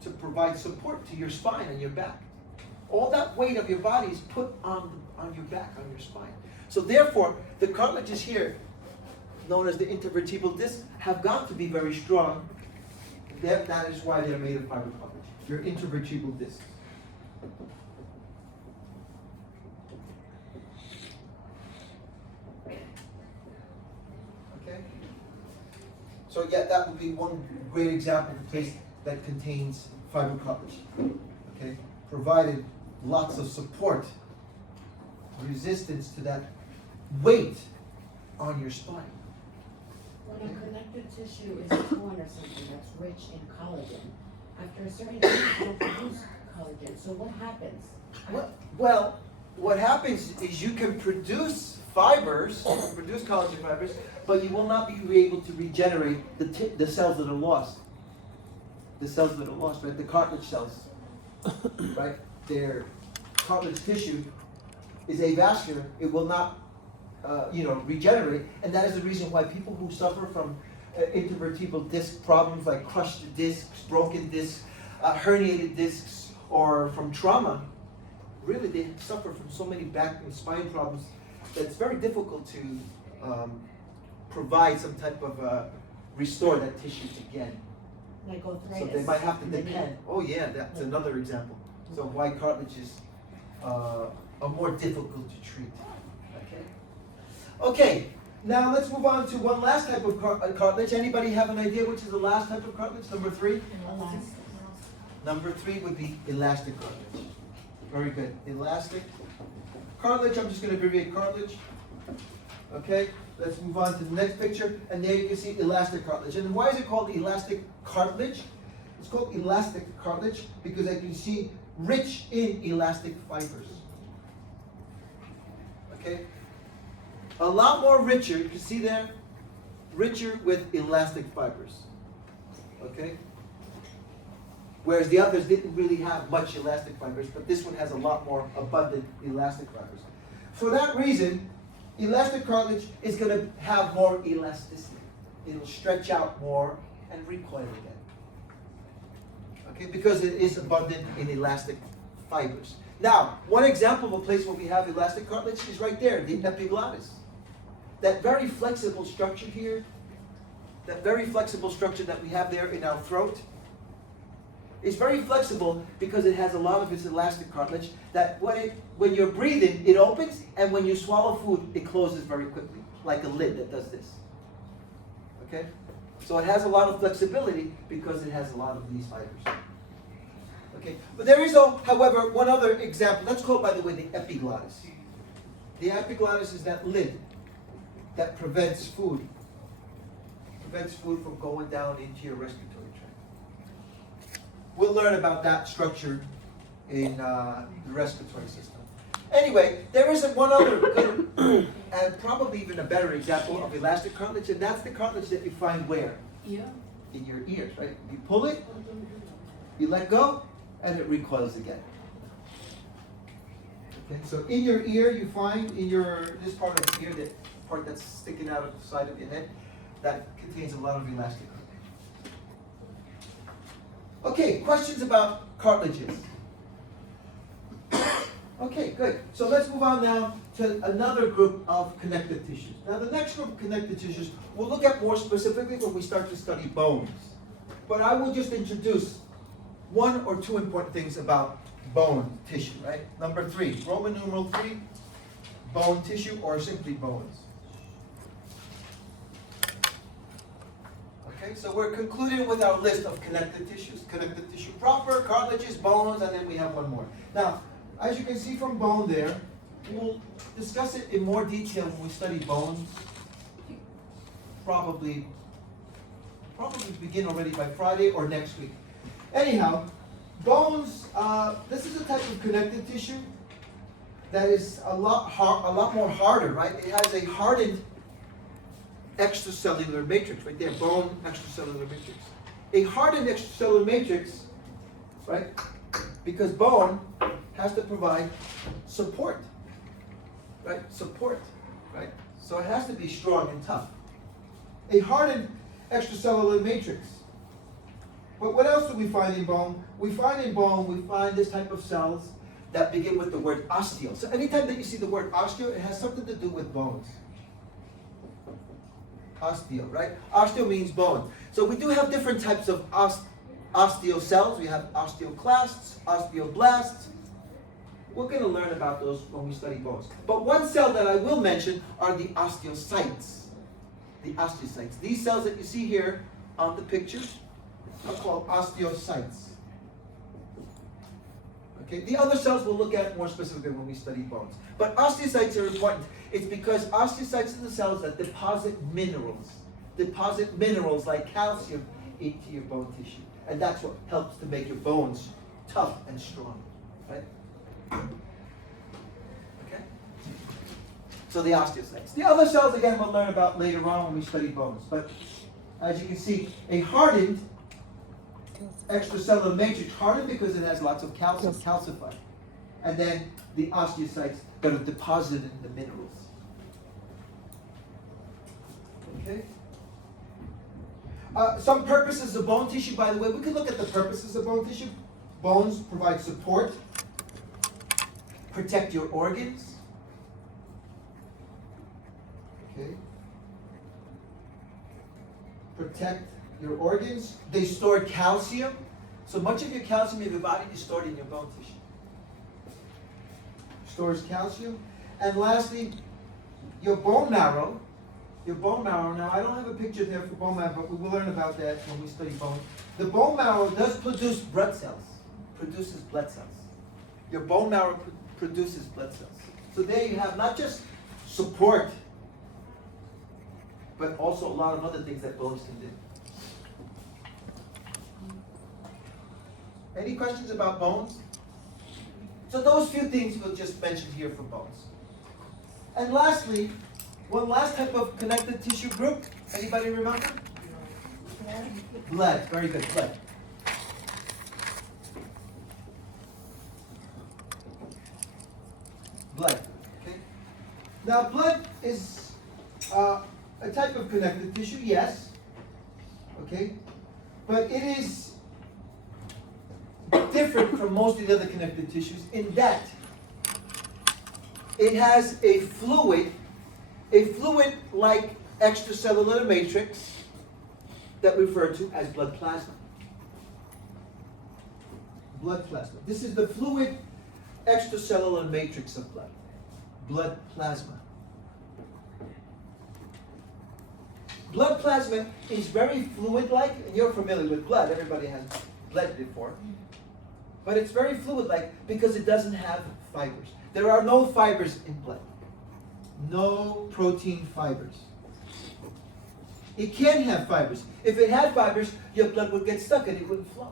to provide support to your spine and your back. All that weight of your body is put on your back, on your spine. So therefore, the cartilages here, known as the intervertebral discs, have got to be very strong. That is why they're made of fibrocartilage. Your intervertebral discs. Okay? So yeah, that would be one great example of a place that contains fibrocartilage. Okay? Provided lots of support, resistance to that weight on your spine. When a connective tissue is torn or something that's rich in collagen, after a certain age, you don't produce collagen. So what happens? Well, what happens is you can produce fibers, produce collagen fibers, but you will not be able to regenerate the cells that are lost. The cells that are lost, right? The cartilage cells, right? Their cartilage tissue is avascular. It will not, regenerate, and that is the reason why people who suffer from intervertebral disc problems like crushed discs, broken discs, herniated discs, or from trauma, really they suffer from so many back and spine problems that it's very difficult to provide some type of restore that tissue again. Like arthritis. So they might have to in the depend. knee. Oh yeah, that's another example. So why cartilages are more difficult to treat. Okay, now let's move on to one last type of cartilage. Anybody have an idea which is the last type of cartilage? Number 3? Number 3 would be elastic cartilage. Very good. Elastic cartilage. I'm just going to abbreviate cartilage. Okay, let's move on to the next picture. And there you can see elastic cartilage. And why is it called elastic cartilage? It's called elastic cartilage because as you can see, rich in elastic fibers. Okay? A lot more richer, you can see there, richer with elastic fibers. Okay? Whereas the others didn't really have much elastic fibers, but this one has a lot more abundant elastic fibers. For that reason, elastic cartilage is going to have more elasticity. It'll stretch out more and recoil again. Okay? Because it is abundant in elastic fibers. Now, one example of a place where we have elastic cartilage is right there, the epiglottis. That very flexible structure here, that very flexible structure that we have there in our throat, is very flexible because it has a lot of its elastic cartilage that when you're breathing, it opens, and when you swallow food, it closes very quickly, like a lid that does this. Okay? So it has a lot of flexibility because it has a lot of these fibers. Okay? But there is, however, one other example. Let's call it, by the way, the epiglottis. The epiglottis is that lid that prevents food from going down into your respiratory tract. We'll learn about that structure in the respiratory system. Anyway, there is one other good, and probably even a better example of elastic cartilage, and that's the cartilage that you find where? Yeah. In your ears, right? You pull it, you let go, and it recoils again. Okay, so in your ear, you find in this part of the ear, that part that's sticking out of the side of your head, that contains a lot of elastic cartilage. Okay, questions about cartilages? Okay, good. So let's move on now to another group of connective tissues. Now the next group of connective tissues we'll look at more specifically when we start to study bones. But I will just introduce one or two important things about bone tissue, right? Number 3, Roman numeral 3, bone tissue, or simply bones. Okay, so we're concluding with our list of connective tissues. Connective tissue proper, cartilages, bones, and then we have one more. Now, as you can see from bone there, we'll discuss it in more detail when we study bones. Probably begin already by Friday or next week. Anyhow, bones, this is a type of connective tissue that is a lot more harder, right? It has a hardened extracellular matrix, right there, bone extracellular matrix. A hardened extracellular matrix, right? Because bone has to provide support, right? Support, right? So it has to be strong and tough. A hardened extracellular matrix. But what else do we find in bone? We find this type of cells that begin with the word osteo. So anytime that you see the word osteo, it has something to do with bones. Osteo, right? Osteo means bone. So we do have different types of osteo cells. We have osteoclasts, osteoblasts. We're going to learn about those when we study bones. But one cell that I will mention are the osteocytes. The osteocytes. These cells that you see here on the pictures are called osteocytes. Okay, the other cells we'll look at more specifically when we study bones. But osteocytes are important. It's because osteocytes are the cells that deposit minerals like calcium into your bone tissue. And that's what helps to make your bones tough and strong, right? Okay? So the osteocytes. The other cells, again, we'll learn about later on when we study bones. But as you can see, a hardened extracellular matrix, hardened because it has lots of calcium, calcified. And then the osteocytes that are deposited in the minerals. Okay? Some purposes of bone tissue, by the way, we can look at the purposes of bone tissue. Bones provide support, protect your organs. Okay? Protect your organs. They store calcium. So much of your calcium in your body is stored in your bone tissue. Stores calcium. And lastly, your bone marrow. Your bone marrow, now I don't have a picture there for bone marrow, but we will learn about that when we study bone. The bone marrow does produce blood cells, produces blood cells. Your bone marrow produces blood cells. So there you have not just support, but also a lot of other things that bones can do. Any questions about bones? So those few things we'll just mention here for bones. And lastly, one last type of connective tissue group. Anybody remember? Blood. Very good. Blood. Blood. Okay. Now, blood is a type of connective tissue, yes. Okay. But it is different from most of the other connective tissues in that it has a fluid-like extracellular matrix that we refer to as blood plasma. Blood plasma. This is the fluid extracellular matrix of blood. Blood plasma. Blood plasma is very fluid-like, and you're familiar with blood. Everybody has bled before. But it's very fluid-like because it doesn't have fibers. There are no fibers in blood. No protein fibers. It can have fibers. If it had fibers, your blood would get stuck and it wouldn't flow.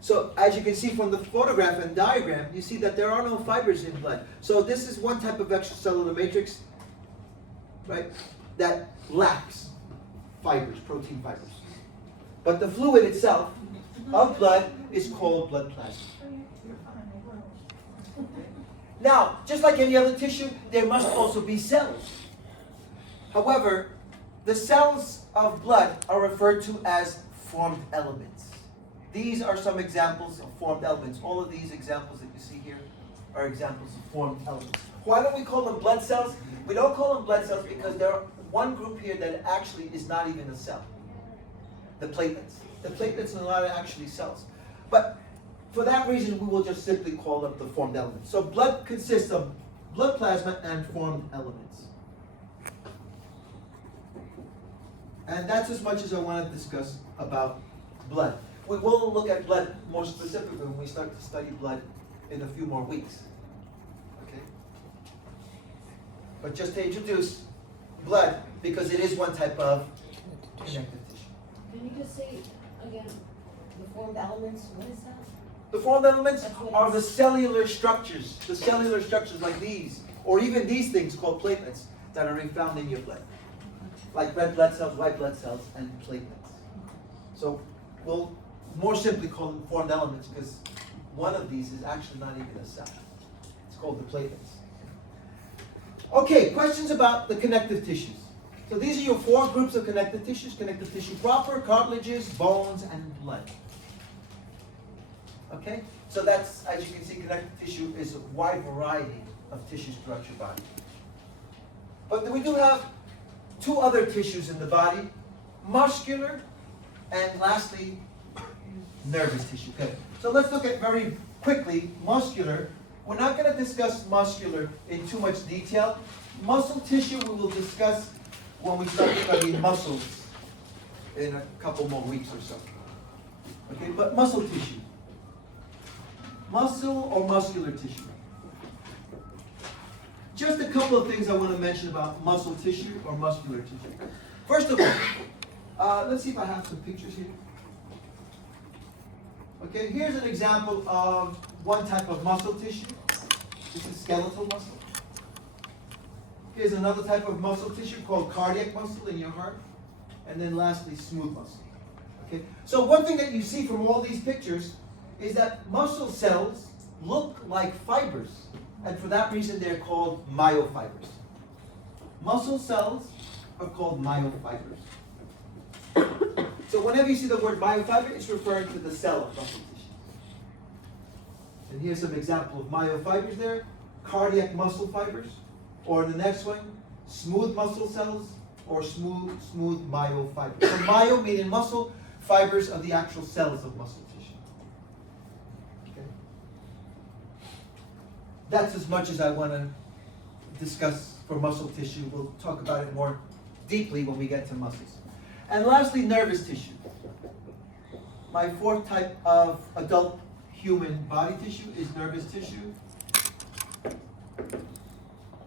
So as you can see from the photograph and diagram, you see that there are no fibers in blood. So this is one type of extracellular matrix, right, that lacks fibers, protein fibers. But the fluid itself of blood is called blood plasma. Now, just like any other tissue, there must also be cells. However, the cells of blood are referred to as formed elements. These are some examples of formed elements. All of these examples that you see here are examples of formed elements. Why don't we call them blood cells? We don't call them blood cells because there are one group here that actually is not even a cell. The platelets. The platelets are not actually cells. But for that reason, we will just simply call them the formed elements. So blood consists of blood plasma and formed elements. And that's as much as I want to discuss about blood. We will look at blood more specifically when we start to study blood in a few more weeks. Okay? But just to introduce blood, because it is one type of connective tissue. Can you just say again, the formed elements, what is that? The formed elements That's what are it the is. cellular structures like these, or even these things called platelets that are found in your blood. Like red blood cells, white blood cells, and platelets. So we'll more simply call them formed elements because one of these is actually not even a cell. It's called the platelets. Okay, questions about the connective tissues. So these are your four groups of connective tissues: connective tissue proper, cartilages, bones, and blood. Okay? So that's, as you can see, connective tissue is a wide variety of tissues throughout your body. But then we do have two other tissues in the body: muscular, and lastly, nervous tissue. Okay, so let's look at very quickly muscular. We're not going to discuss muscular in too much detail. Muscle tissue we will discuss when we start studying muscles in a couple more weeks or so. Okay, but muscle tissue. Muscle or muscular tissue. Just a couple of things I want to mention about muscle tissue or muscular tissue. First of all, let's see if I have some pictures here. Okay, here's an example of one type of muscle tissue. This is skeletal muscle. Here's another type of muscle tissue called cardiac muscle in your heart. And then lastly, smooth muscle. Okay, so one thing that you see from all these pictures is that muscle cells look like fibers. And for that reason, they're called myofibers. Muscle cells are called myofibers. So whenever you see the word myofiber, it's referring to the cell of muscle tissue. And here's some example of myofibers there: cardiac muscle fibers, or the next one, smooth muscle cells, or smooth myofibers. So myo meaning muscle, fibers are the actual cells of muscle tissue. Okay. That's as much as I want to discuss for muscle tissue. We'll talk about it more deeply when we get to muscles. And lastly, nervous tissue. My fourth type of adult human body tissue is nervous tissue.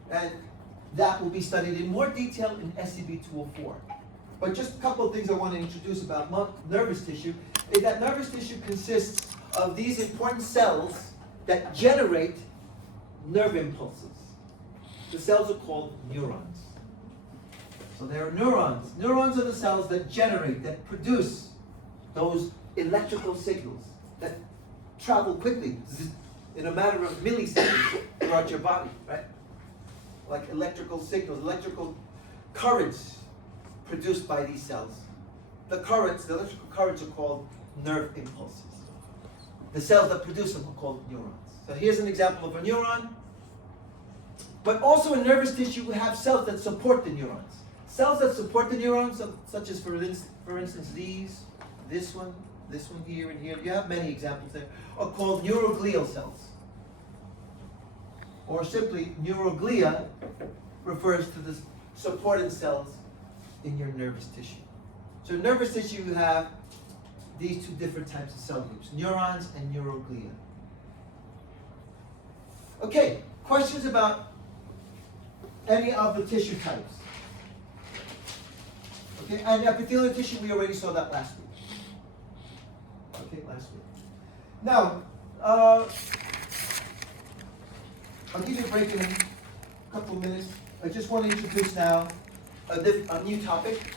And that will be studied in more detail in SCB 204. But just a couple of things I want to introduce about nervous tissue is that nervous tissue consists of these important cells that generate nerve impulses. The cells are called neurons. So there are neurons. Neurons are the cells that generate, that produce those electrical signals that travel quickly in a matter of milliseconds throughout your body, right? Like electrical signals, electrical currents produced by these cells. The electrical currents are called nerve impulses. The cells that produce them are called neurons. So here's an example of a neuron. But also in nervous tissue, we have cells that support the neurons. Cells that support the neurons, such as for instance these, this one here, and here, you have many examples there, are called neuroglial cells. Or simply, neuroglia refers to the supporting cells in your nervous tissue. So in nervous tissue, you have these two different types of cell groups, neurons and neuroglia. Okay, questions about any of the tissue types? Okay, and epithelial tissue, we already saw that last week. Okay, last week. Now, I'll give you a break in a couple of minutes. I just want to introduce now a new topic.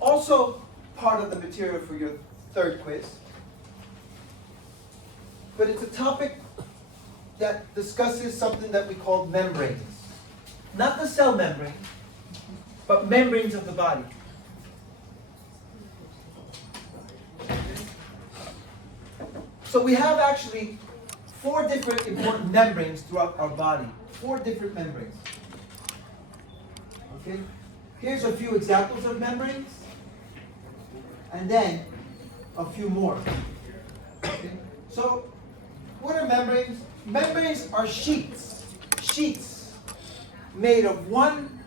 Also part of the material for your third quiz. But it's a topic that discusses something that we call membranes. Not the cell membrane, but membranes of the body. So we have actually 4 different important membranes throughout our body. 4 different membranes. Okay? Here's a few examples of membranes. And then a few more. Okay? So, what are membranes? Membranes are sheets. Sheets made of one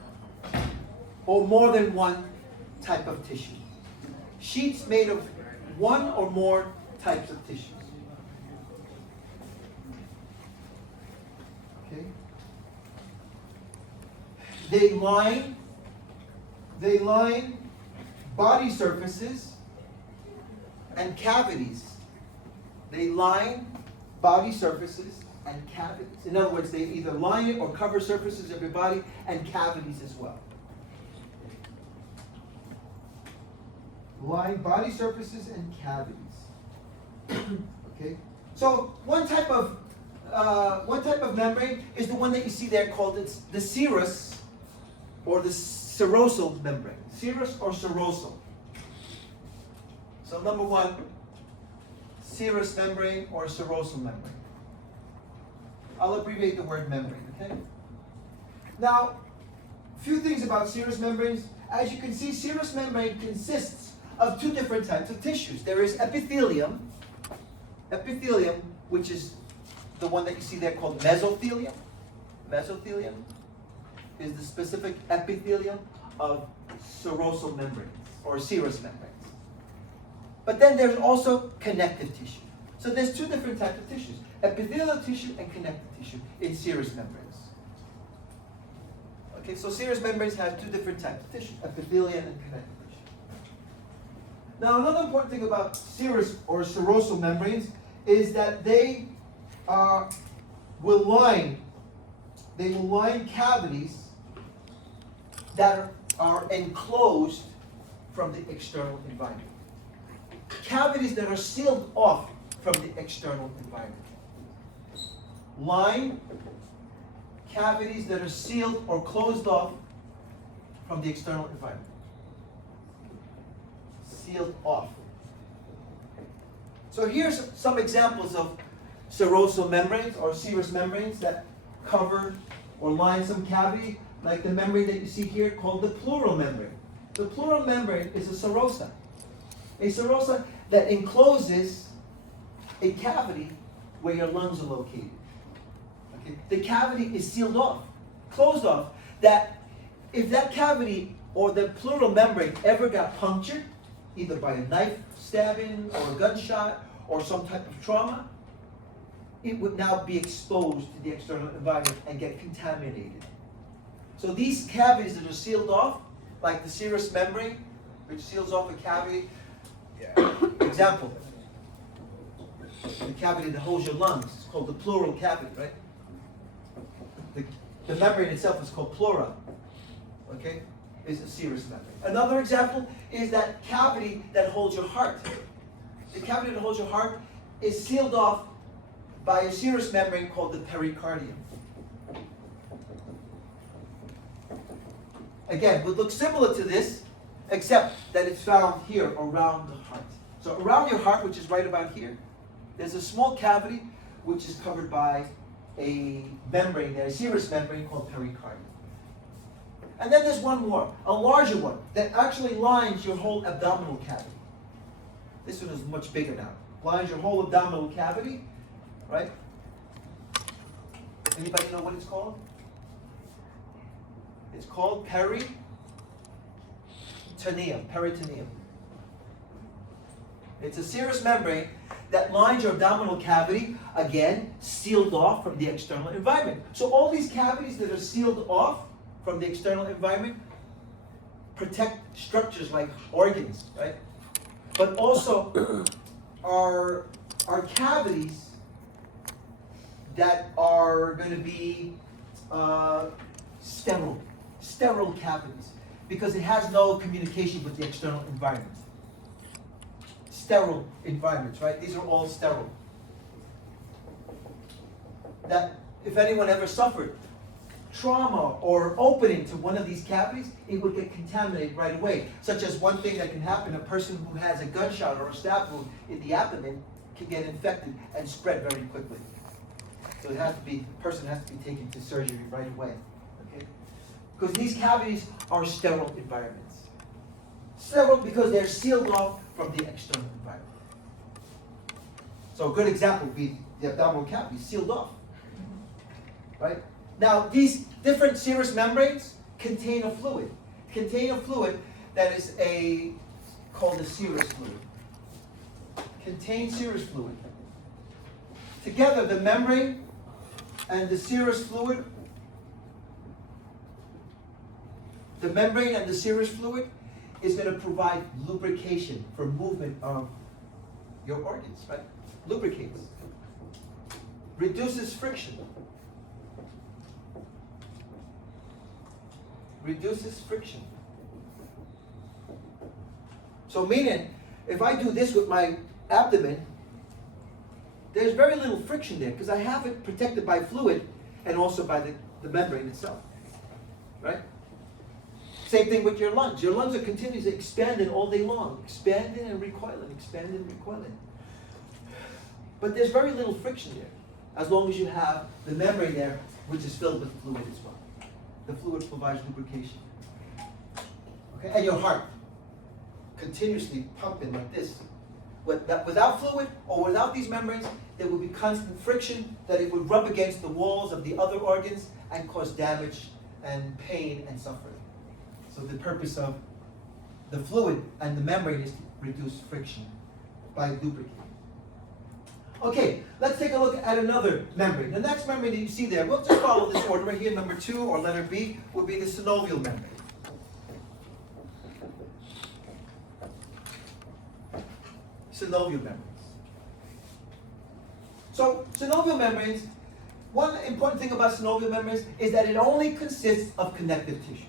or more than one type of tissue. Sheets made of one or more types of tissues. Okay. They line body surfaces and cavities. They line body surfaces and cavities. In other words, they either line it or cover surfaces of your body and cavities as well. Line body surfaces and cavities. Okay. So one type of membrane is the one that you see there called the serous or the serosal membrane. Serous or serosal. So number 1, serous membrane or serosal membrane. I'll abbreviate the word membrane, okay? Now, a few things about serous membranes. As you can see, serous membrane consists of 2 different types of tissues. There is epithelium, which is the one that you see there called mesothelium. Mesothelium is the specific epithelium of serosal membranes or serous membranes. But then there's also connective tissue. So there's 2 different types of tissues, epithelial tissue and connective tissue in serous membranes. Okay, so serous membranes have 2 different types of tissue, epithelial and connective tissue. Now another important thing about serous or serosal membranes is that they will line cavities that are enclosed from the external environment. Cavities that are sealed off from the external environment. Line cavities that are sealed or closed off from the external environment. Sealed off. So here's some examples of serosal membranes or serous membranes that cover or line some cavity, like the membrane that you see here called the pleural membrane. The pleural membrane is a serosa. A serosa that encloses a cavity where your lungs are located. Okay? The cavity is sealed off, closed off, that if that cavity or the pleural membrane ever got punctured, either by a knife stabbing or a gunshot or some type of trauma, it would now be exposed to the external environment and get contaminated. So these cavities that are sealed off, like the serous membrane, which seals off a cavity, example, the cavity that holds your lungs is called the pleural cavity, right? The membrane itself is called pleura, okay? Is a serous membrane. Another example is that cavity that holds your heart. The cavity that holds your heart is sealed off by a serous membrane called the pericardium. Again, would look similar to this, except that it's found here around the heart. So around your heart, which is right about here, there's a small cavity which is covered by a membrane, a serous membrane called pericardium. And then there's one more, a larger one, that actually lines your whole abdominal cavity. This one is much bigger now. Lines your whole abdominal cavity, right? Anybody know what it's called? It's called peritoneum. Peritoneum. It's a serous membrane that lines your abdominal cavity, again, sealed off from the external environment. So all these cavities that are sealed off from the external environment protect structures like organs, right? But also are are cavities that are going to be sterile cavities, because it has no communication with the external environment. Sterile environments, right? These are all sterile. That if anyone ever suffered trauma or opening to one of these cavities, it would get contaminated right away. Such as one thing that can happen, a person who has a gunshot or a stab wound in the abdomen can get infected and spread very quickly. So it has to be, the person has to be taken to surgery right away. Okay? Because these cavities are sterile environments. Sterile because they're sealed off from the external environment. So a good example would be the abdominal cavity, sealed off. Right? Now, these different serous membranes contain a fluid. That is called a serous fluid. Contains serous fluid. Together, the membrane and the serous fluid, is going to provide lubrication for movement of your organs, right? Lubricates. Reduces friction. So meaning, if I do this with my abdomen, there's very little friction there because I have it protected by fluid and also by the membrane itself, right? Same thing with your lungs. Your lungs are continuously expanding all day long, expanding and recoiling. But there's very little friction there, as long as you have the membrane there, which is filled with fluid as well. The fluid provides lubrication. Okay, and your heart continuously pumping like this. Without fluid or without these membranes, there would be constant friction that it would rub against the walls of the other organs and cause damage and pain and suffering. So the purpose of the fluid and the membrane is to reduce friction by lubricating. Okay, let's take a look at another membrane. The next membrane that you see there, we'll just follow this order right here. Number 2, or letter B, would be the synovial membrane. Synovial membranes. So, synovial membranes, one important thing about synovial membranes is that it only consists of connective tissues.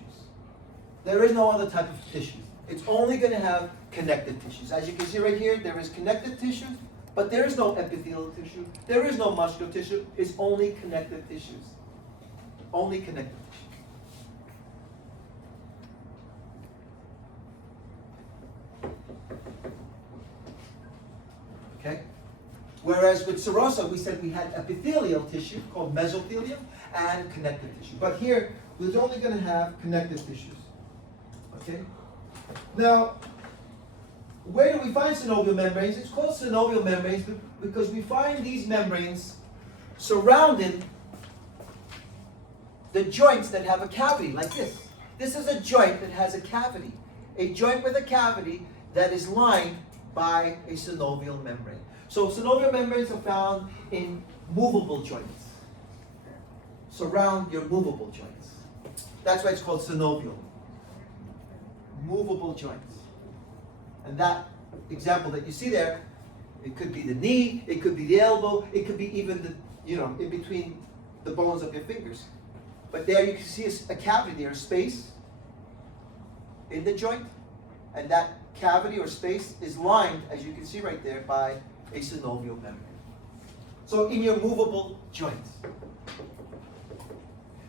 There is no other type of tissues. It's only going to have connective tissues. As you can see right here, there is connective tissues, but there is no epithelial tissue. There is no muscular tissue. It's only connective tissues. Only connective tissues. Okay? Whereas with serosa, we said we had epithelial tissue called mesothelium and connective tissue. But here, we're only going to have connective tissues. Okay? Now, where do we find synovial membranes? It's called synovial membranes because we find these membranes surrounding the joints that have a cavity, like this. This is a joint that has a cavity. A joint with a cavity that is lined by a synovial membrane. So synovial membranes are found in movable joints. Surround your movable joints. That's why it's called synovial. Movable joints. And that example that you see there, it could be the knee, it could be the elbow, it could be even the, in between the bones of your fingers. But there you can see a cavity there, a space in the joint, and that cavity or space is lined, as you can see right there, by a synovial membrane. So in your movable joints.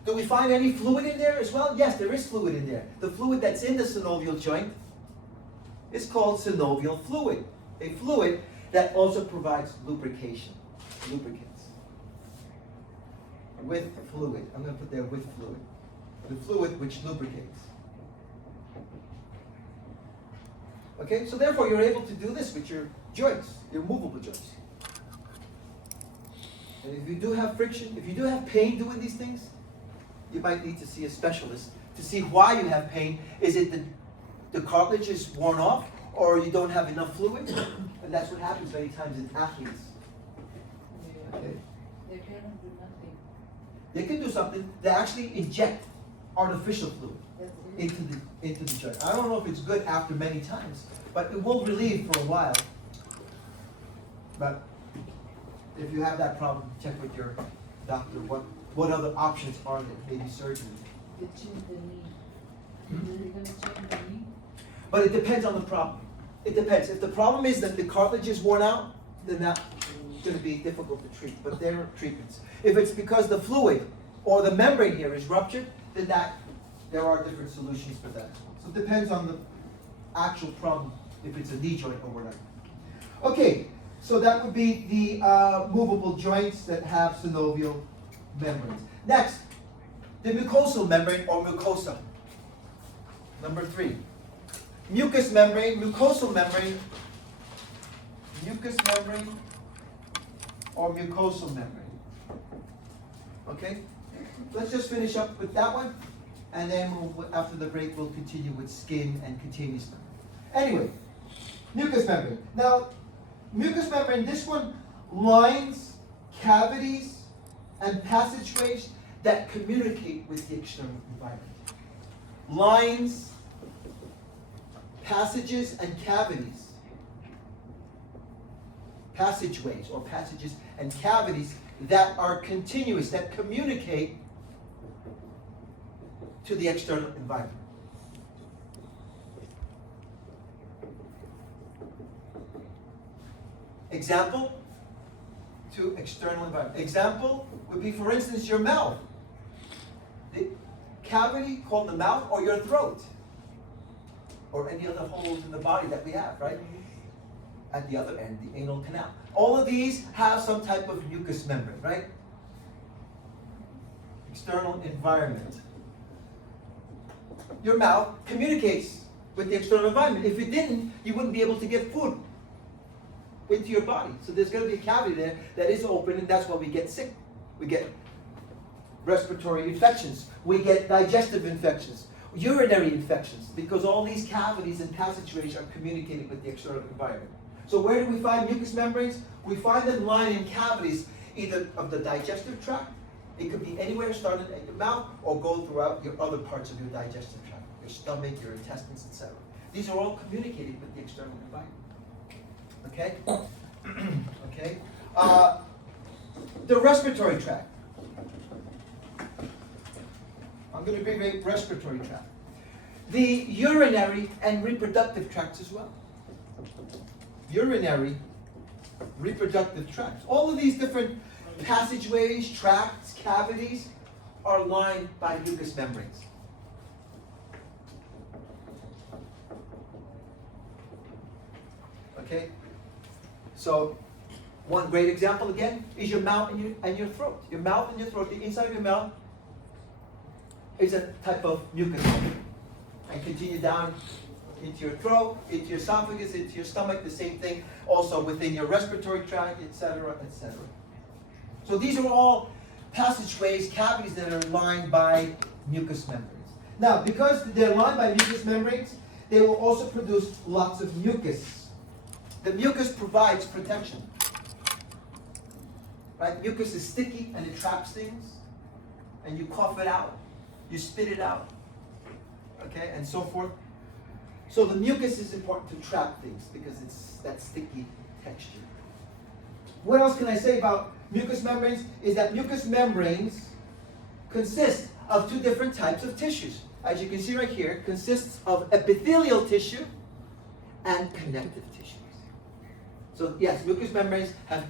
Do we find any fluid in there as well? Yes, there is fluid in there. The fluid that's in the synovial joint is called synovial fluid. A fluid that also provides lubrication. Lubricants. With fluid. I'm going to put there with fluid. The fluid which lubricates. Okay, so therefore you're able to do this with your joints, your movable joints. And if you do have friction, if you do have pain doing these things, you might need to see a specialist to see why you have pain. Is it the cartilage is worn off, or you don't have enough fluid? And that's what happens many times in athletes. Okay. They cannot do nothing. They can do something. They actually inject artificial fluid into the joint. I don't know if it's good after many times, but it will relieve for a while. But If you have that problem, check with your doctor what other options are there, maybe surgery. The knee. Hmm? You're gonna change the knee? But it depends on the problem. It depends. If the problem is that the cartilage is worn out, then that's going to be difficult to treat, but there are treatments. If it's because the fluid or the membrane here is ruptured, then there are different solutions for that. So it depends on the actual problem, if it's a knee joint or whatever. Okay, so that would be the movable joints that have synovial membranes. Next, the mucosal membrane or mucosa. Number 3. Mucous membrane, mucosal membrane, mucous membrane, or mucosal membrane. Okay? Let's just finish up with that one, and then after the break we'll continue with skin and cutaneous membrane. Anyway, mucous membrane. Now, mucous membrane, this one lines, cavities, and passageways that communicate with the external environment. Lines, passages, and cavities. Passageways or passages and cavities that are continuous, that communicate to the external environment. Example to external environment. Example would be, for instance, your mouth. The cavity called the mouth, or your throat, or any other holes in the body that we have, right? At the other end, the anal canal. All of these have some type of mucous membrane, right? External environment. Your mouth communicates with the external environment. If it didn't, you wouldn't be able to get food into your body. So there's going to be a cavity there that is open, and that's why we get sick. We get respiratory infections. We get digestive infections, urinary infections, because all these cavities and passageways are communicating with the external environment. So where do we find mucous membranes? We find them lining cavities, either of the digestive tract. It could be anywhere starting at your mouth or go throughout your other parts of your digestive tract, your stomach, your intestines, etc. These are all communicating with the external environment. Okay? Okay? The respiratory tract. I'm going to abbreviate respiratory tract. The urinary and reproductive tracts as well. Urinary, reproductive tracts. All of these different passageways, tracts, cavities are lined by mucous membranes. Okay? So, one great example again is your mouth and your throat. Your mouth and your throat, the inside of your mouth is a type of mucus membrane. And continue down into your throat, into your esophagus, into your stomach, the same thing. Also within your respiratory tract, etc., etc. So these are all passageways, cavities that are lined by mucous membranes. Now, because they're lined by mucous membranes, they will also produce lots of mucus. The mucus provides protection. Right? Mucus is sticky and it traps things. And you cough it out. You spit it out. Okay, and so forth. So the mucus is important to trap things because it's that sticky texture. What else can I say about mucous membranes? Is that mucous membranes consist of two different types of tissues. As you can see right here, consists of epithelial tissue and connective tissues. So yes, mucous membranes have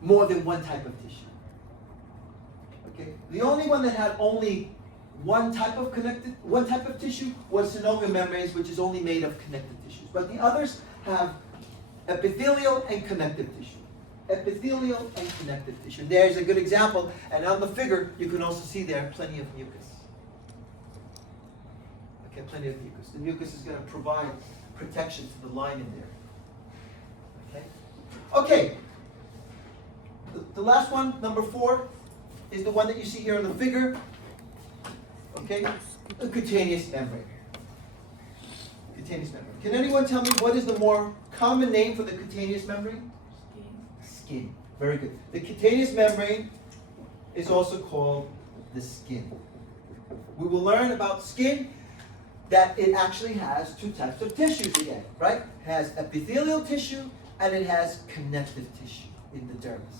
more than one type of tissue. Okay, the only one that had only one type of tissue was synovial membranes, which is only made of connective tissues. But the others have epithelial and connective tissue. Epithelial and connective tissue. There's a good example, and on the figure you can also see there plenty of mucus. Okay, plenty of mucus. The mucus is going to provide protection to the line in there. Okay. Okay. The last one, number 4, is the one that you see here on the figure. Okay, the cutaneous membrane. Cutaneous membrane. Can anyone tell me what is the more common name for the cutaneous membrane? Skin. Very good. The cutaneous membrane is also called the skin. We will learn about skin that it actually has two types of tissues again, right? It has epithelial tissue and it has connective tissue. in the dermis.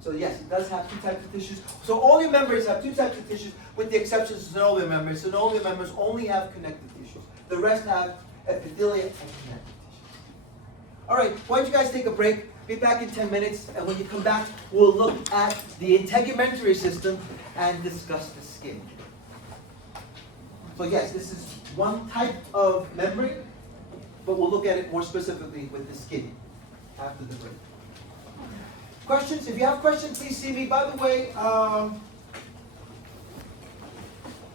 So yes, it does have two types of tissues. So all your members have two types of tissues, with the exception of synovial members. Synovial members only have connective tissues. The rest have epithelia and connective tissues. All right, why don't you guys take a break? Be back in 10 minutes, and when you come back, we'll look at the integumentary system and discuss the skin. So yes, this is one type of membrane, but we'll look at it more specifically with the skin after the break. Questions? If you have questions, please see me. By the way, I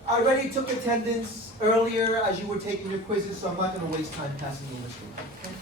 already took attendance earlier as you were taking your quizzes, so I'm not going to waste time passing you the screen. Okay?